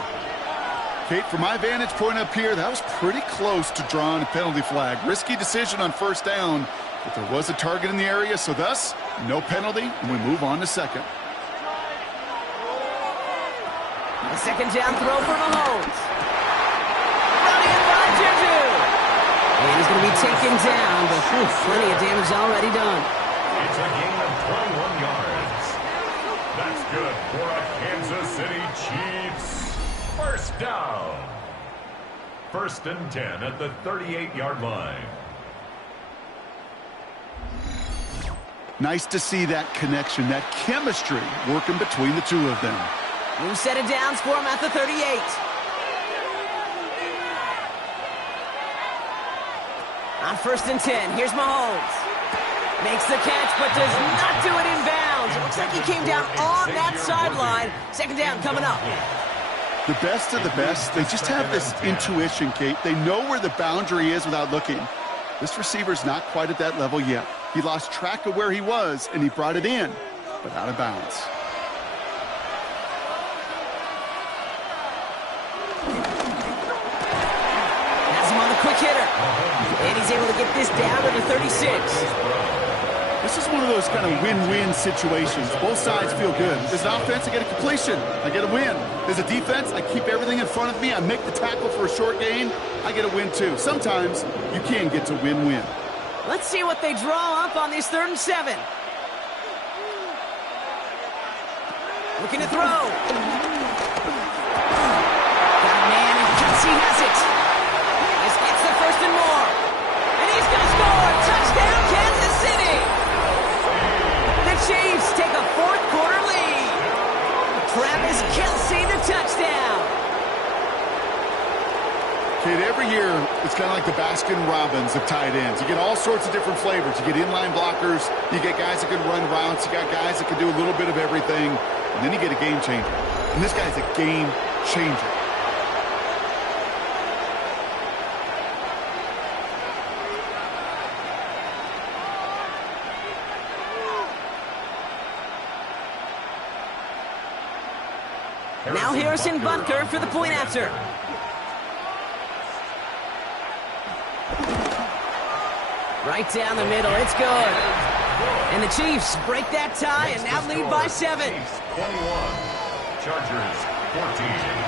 Kate, from my vantage point up here, that was pretty close to drawing a penalty flag. Risky decision on 1st down, but there was a target in the area, so thus, no penalty, and we move on to 2nd. A 2nd down throw for Mahomes. Running in by Juju. And he's going to be taken down, but plenty of damage already done. It's a gain of 21 yards. That's good for a Kansas City Chiefs. 1st down. 1st and 10 at the 38-yard line. Nice to see that connection, that chemistry working between the two of them. New set of downs for him at the 38. On 1st and 10, here's Mahomes. Makes the catch, but does not do it in bounds. It looks like he came down on that sideline. 2nd down coming up. The best of the best, they just have this intuition, Kate. They know where the boundary is without looking. This receiver's not quite at that level yet. He lost track of where he was, and he brought it in, but out of bounds. Quick hitter. And he's able to get this down to the 36. This is one of those kind of win-win situations. Both sides feel good. As an offense, I get a completion. I get a win. As a defense, I keep everything in front of me. I make the tackle for a short gain. I get a win, too. Sometimes you can get to win-win. Let's see what they draw up on this 3rd and 7. Looking to throw. Got a man, and Kelsey has it. This gets the 1st and more. And he's going to score. Touchdown, Kansas City. The Chiefs take a 4th quarter lead. Travis Kelsey, the touchdown. Kate, every year, it's kind of like the Baskin-Robbins of tight ends. You get all sorts of different flavors. You get inline blockers. You get guys that can run routes. You got guys that can do a little bit of everything. And then you get a game changer. And this guy's a game changer. Now Harrison Butker for the point after. Right down the middle, it's good. And the Chiefs break that tie and now lead by 7. Chiefs 21, Chargers 14.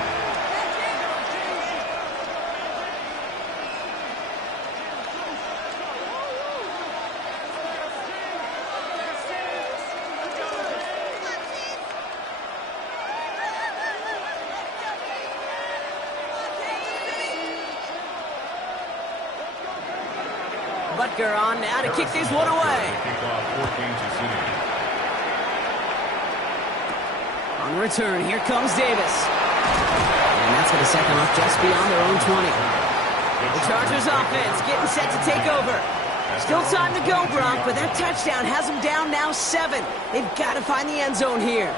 Butker on now to kick this one away. On return, here comes Davis. And that's going to set them up just beyond their own 20. The Chargers offense getting set to take over. Still time to go, Brock, but that touchdown has them down now 7. They've got to find the end zone here.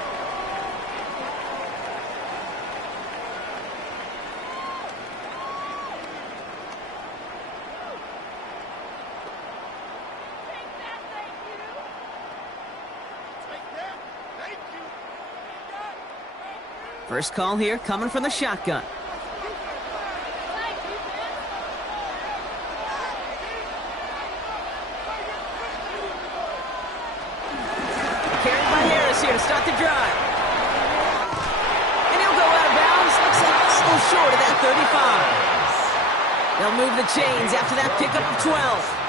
First call here coming from the shotgun. Carried by Harris here to start the drive. And he'll go out of bounds. Looks like it's still short of that 35. They'll move the chains after that pickup of 12.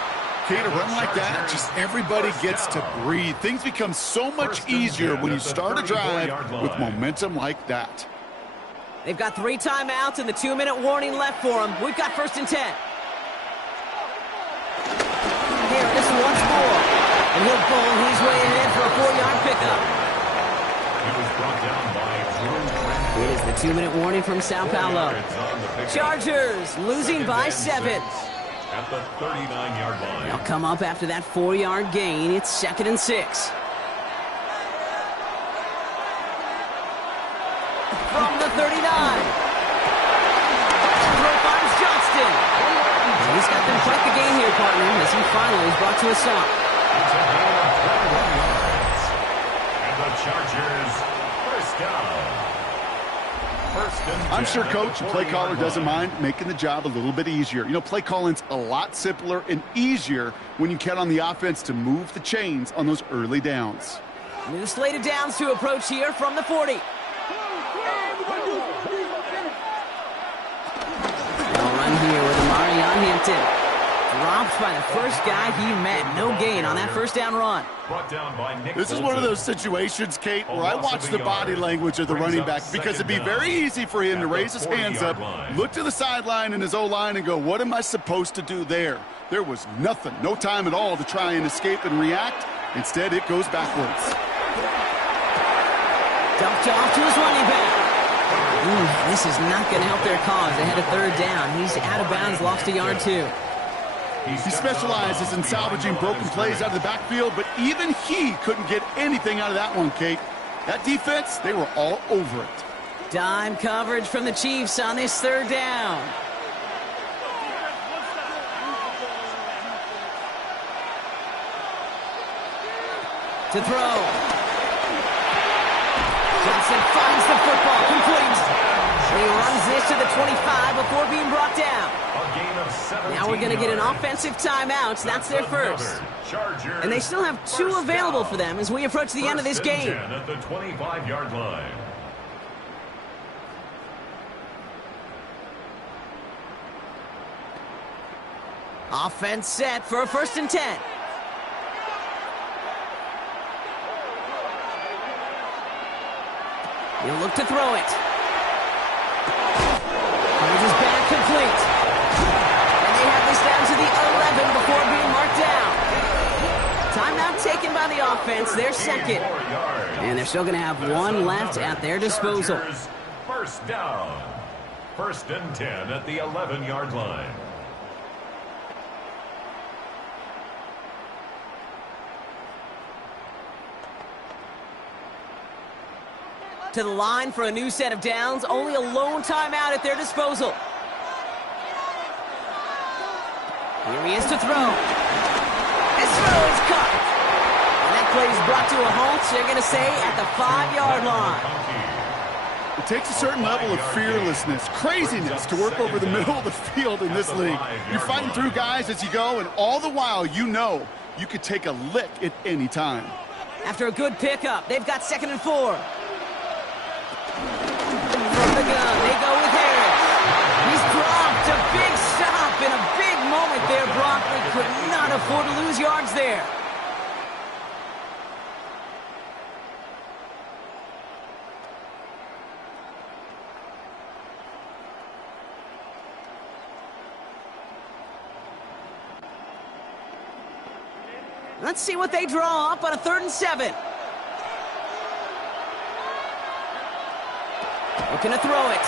Kate, a run like that, just everybody gets to breathe. Things become so much easier when you start a drive with momentum like that. They've got 3 timeouts and the 2-minute warning left for them. We've got 1st and 10. Harris once more. And he'll bowl his way ahead for a 4-yard pickup. He was brought down by Drew. It is the 2-minute warning from Sao Paulo. Chargers losing by 7. At the 39-yard line. They'll come up after that 4-yard gain. It's 2nd and 6. From the 39. Throw finds Johnston. And he's got them quite the gain here, partner, as he finally is brought to a stop. It's a gain of 21 yards. And the Chargers first down. I'm sure Coach and play caller doesn't mind making the job a little bit easier. You know, play calling's a lot simpler and easier when you count on the offense to move the chains on those early downs. New slate of downs to approach here from the 40. They'll run here with Amari on Hampton. Dropped by the first guy he met. No gain on that first down run. This is one of those situations, Kate, where I watch the body language of the running back because it'd be very easy for him to raise his hands up, look to the sideline in his O-line and go, what am I supposed to do there? There was nothing, no time at all to try and escape and react. Instead, it goes backwards. Dumped off to his running back. This is not going to help their cause. They had a 3rd down. He's out of bounds, lost a yard too. He specializes in salvaging broken plays out of the backfield, but even he couldn't get anything out of that one, Kate. That defense, they were all over it. Dime coverage from the Chiefs on this 3rd down. To throw. Johnson finds the football, complete. He runs this to the 25 before being brought down. Now we're going to get an offensive timeout. That's their first. And they still have 2 available for them as we approach the end of this game. At the 25-yard line. Offense set for a 1st and 10. He'll look to throw it. Holds his back complete. And they have this down to the 11 before being marked down. Timeout taken by the offense, their 2nd. And they're still going to have 1 left at their disposal. First down. 1st and 10 at the 11-yard line. to the line for a new set of downs. Only a lone timeout at their disposal. Here he is to throw. His throw is caught. And that play is brought to a halt, so they're going to say at the 5-yard line. It takes a certain level of fearlessness, craziness to work over the middle of the field in this league. You're fighting through guys as you go, and all the while you know you could take a lick at any time. After a good pickup, they've got 2nd and 4. From the gun, they go with Harris. He's dropped. A big stop and a big moment there, Brock. They could not afford to lose yards there. Let's see what they draw up on a 3rd and 7. Looking to throw it.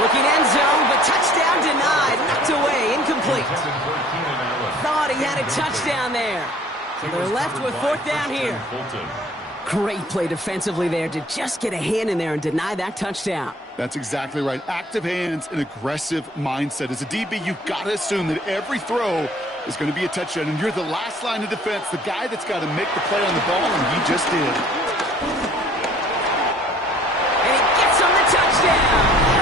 Looking end zone, but touchdown denied. Knocked away, incomplete. Thought he had a touchdown there. So they're left with 4th down here. Great play defensively there to just get a hand in there and deny that touchdown. That's exactly right. Active hands and aggressive mindset. As a DB, you've got to assume that every throw is going to be a touchdown, and you're the last line of defense, the guy that's got to make the play on the ball, and he just did. And he gets on the touchdown.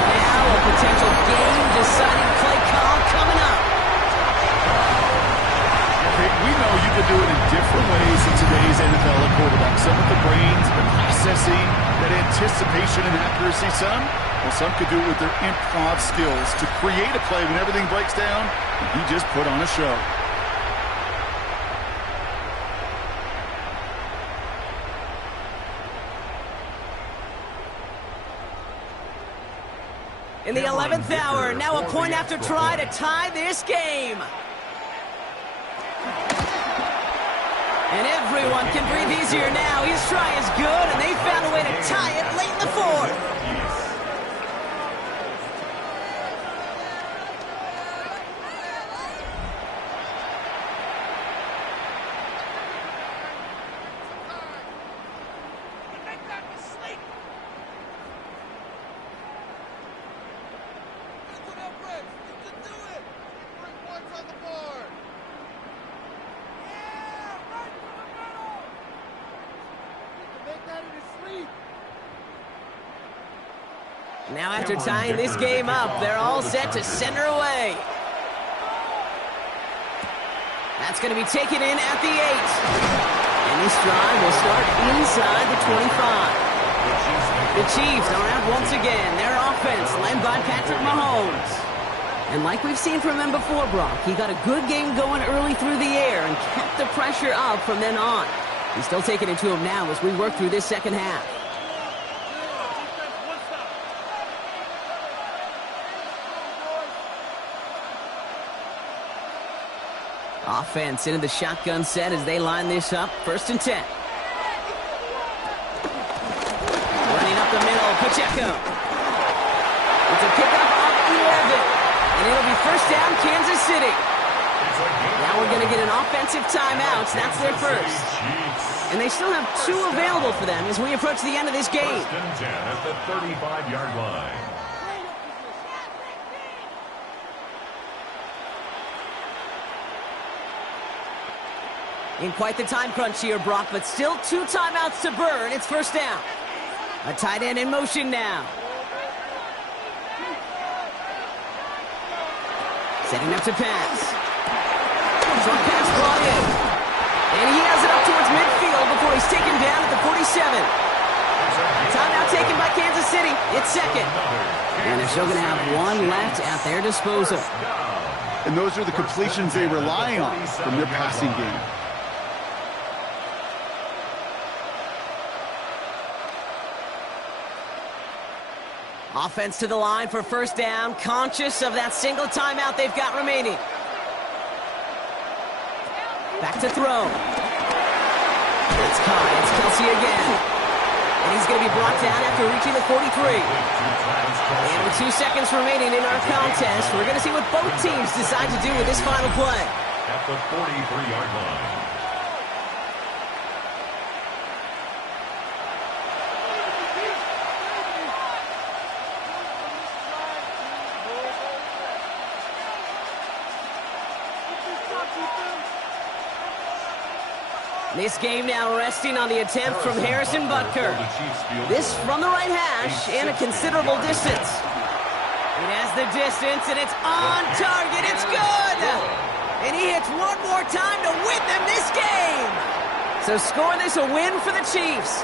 Now a potential game-deciding play call coming up. We know you can do it in different ways in today's NFL at quarterback. Some with the brains, the processing, that anticipation and accuracy. Some could do it with their improv skills to create a play when everything breaks down. And he just put on a show. In the 11th hour, now a point after try to tie this game. And everyone can breathe easier now. His try is good, and they found a way to tie it late in the 4th. Now after tying this game up, they're all set to send her away. That's going to be taken in at the 8. And this drive will start inside the 25. The Chiefs are out once again. Their offense led by Patrick Mahomes. And like we've seen from him before, Brock, he got a good game going early through the air and kept the pressure up from then on. He's still taking it to him now as we work through this second half. Offense into the shotgun set as they line this up. 1st and 10. Running up the middle, Pacheco. It's a pickup of 11. And it'll be 1st down, Kansas City. Now we're going to get an offensive timeout. That's their first. And they still have 2 available for them as we approach the end of this game. 1st and 10 at the 35-yard line. In quite the time crunch here, Brock, but still 2 timeouts to burn. It's 1st down. A tight end in motion now. Setting up to pass. Short pass brought in. And he has it up towards midfield before he's taken down at the 47. Timeout taken by Kansas City. It's 2nd. And they're still going to have 1 left at their disposal. And those are the completions they rely on from their passing game. Offense to the line for 1st down, conscious of that single timeout they've got remaining. Back to throw. It's caught. It's Kelsey again. And he's going to be brought down after reaching the 43. And with 2 seconds remaining in our contest, we're going to see what both teams decide to do with this final play. At the 43-yard line. This game now resting on the attempt from Harrison Butker. This from the right hash and a considerable distance. It has the distance, and it's on target. It's good! And he hits one more time to win them this game. So score this a win for the Chiefs.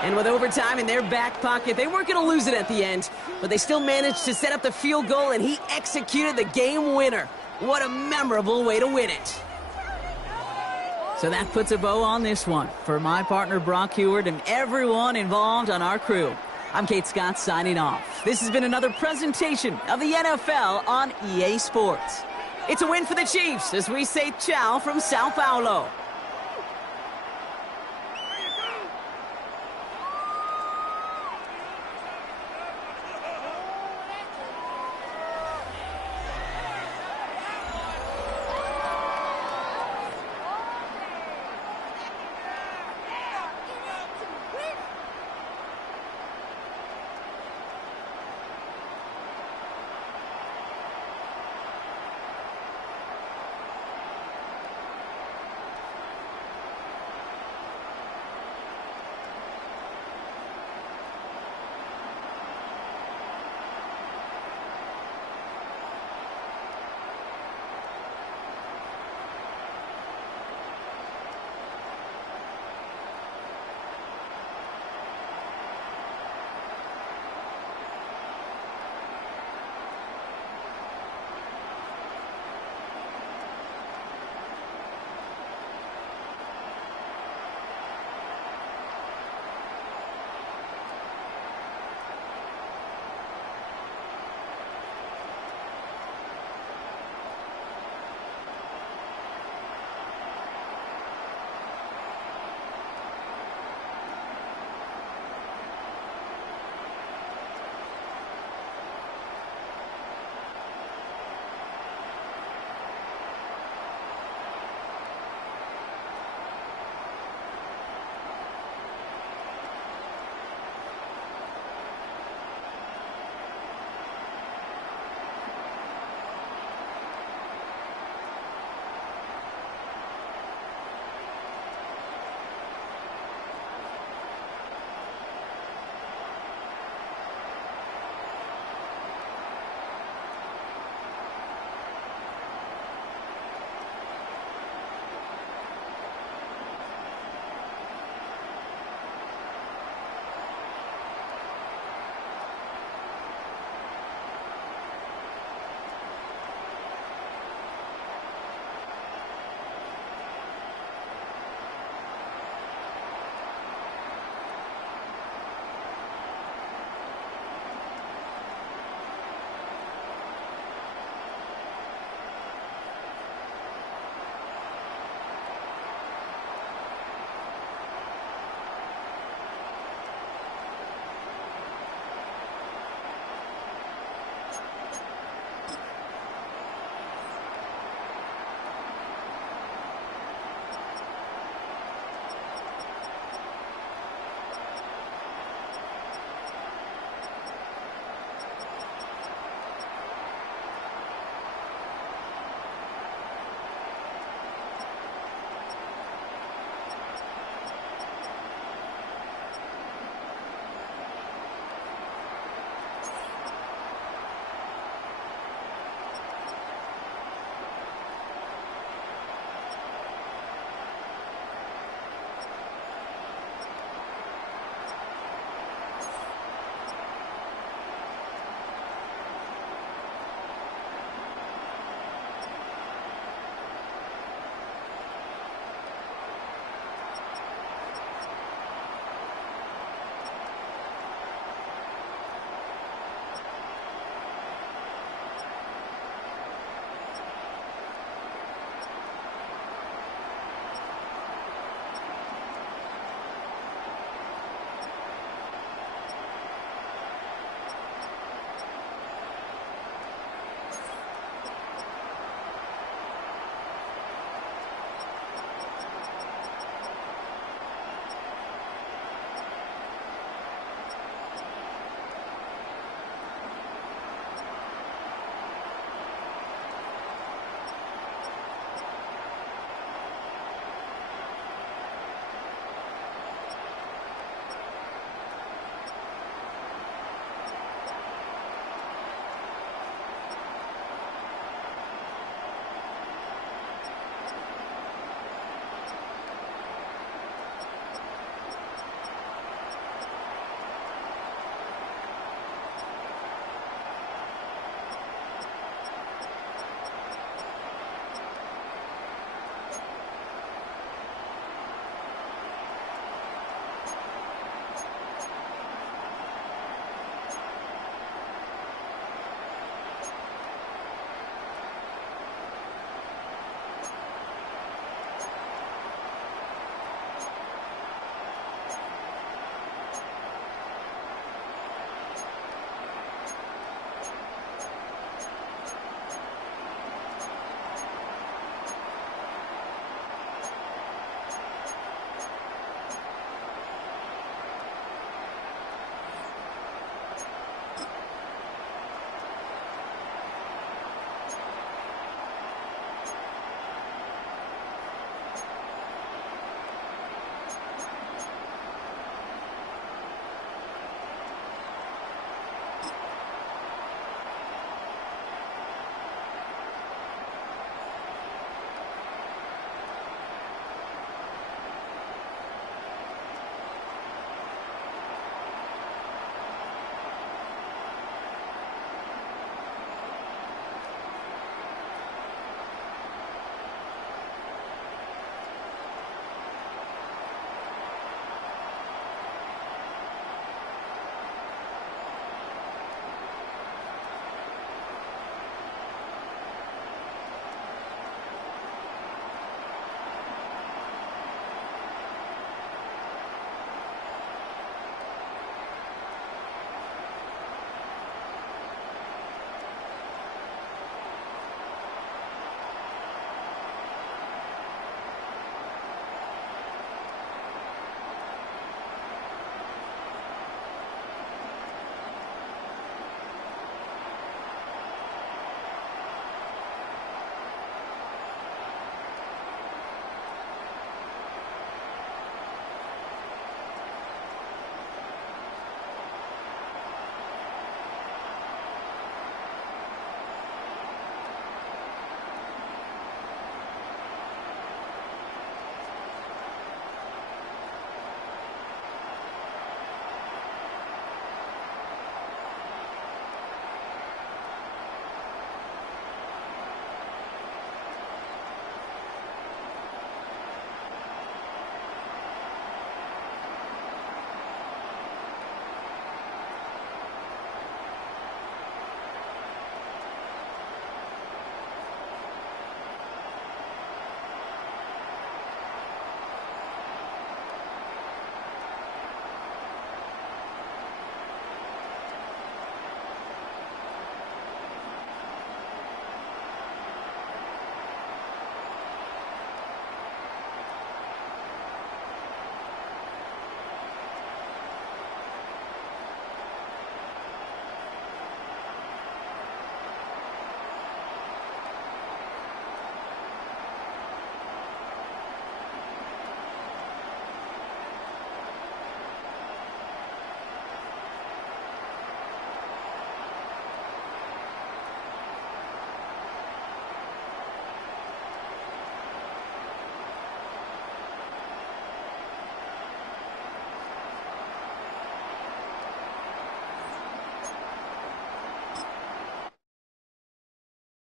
And with overtime in their back pocket, they weren't going to lose it at the end, but they still managed to set up the field goal, and he executed the game winner. What a memorable way to win it. So that puts a bow on this one. For my partner Brock Heward and everyone involved on our crew, I'm Kate Scott signing off. This has been another presentation of the NFL on EA Sports. It's a win for the Chiefs as we say ciao from Sao Paulo.